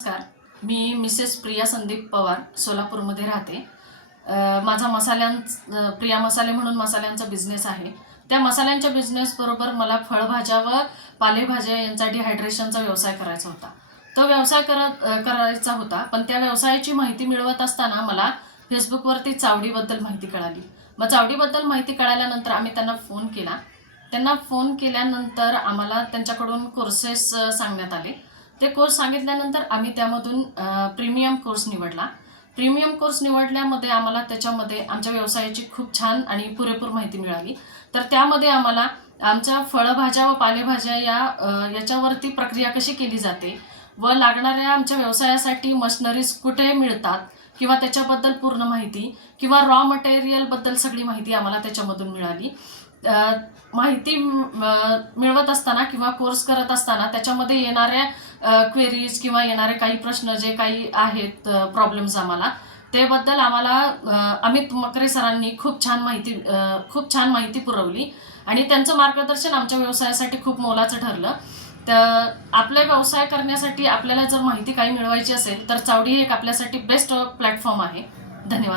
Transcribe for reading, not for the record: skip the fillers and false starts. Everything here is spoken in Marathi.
नमस्कार, मी मिसेस प्रिया संदीप पवार सोलापूरमध्ये राहते. माझा प्रिया मसाले म्हणून मसाल्यांचा बिझनेस आहे. त्या मसाल्यांच्या बिझनेसबरोबर मला फळभाज्या व पालेभाज्या यांचा डिहायड्रेशनचा व्यवसाय करायचा होता. तो व्यवसाय करायचा होता, पण त्या व्यवसायाची माहिती मिळवत असताना मला फेसबुकवरती चावडीबद्दल माहिती कळाली. मग चावडीबद्दल माहिती कळाल्यानंतर आम्ही त्यांना फोन केला. त्यांना फोन केल्यानंतर आम्हाला त्यांच्याकडून कोर्सेस सांगण्यात आले. ते कोर्स सांगितल्यानंतर आम्ही त्यामधून प्रीमियम कोर्स निवडला. प्रीमियम कोर्स निवडल्यामध्ये आम्हाला त्याच्यामध्ये आमच्या व्यवसायाची खूप छान आणि पुरेपूर माहिती मिळाली. तर त्यामध्ये आम्हाला आमच्या फळभाज्या व पालेभाज्या याच्यावरती प्रक्रिया कशी केली जाते व लागणाऱ्या आमच्या व्यवसायासाठी मशिनरीज कुठे मिळतात किंवा त्याच्याबद्दल पूर्ण माहिती किंवा रॉ मटेरियलबद्दल सगळी माहिती आम्हाला त्याच्यामधून मिळाली. माहिती मिळवत असताना किंवा कोर्स करत असताना त्याच्यामध्ये येणाऱ्या क्वेरीज किंवा येणारे काही प्रश्न जे काही आहेत प्रॉब्लेम्स आम्हाला त्याबद्दल अमित मकरे सरांनी खूप छान माहिती पुरवली आणि त्यांचं मार्गदर्शन आमच्या व्यवसायासाठी खूप मोलाचं ठरलं. तर आपले व्यवसाय करण्यासाठी आपल्याला जर माहिती काही मिळवायची असेल तर चावडी हे एक आपल्यासाठी बेस्ट प्लॅटफॉर्म आहे. धन्यवाद.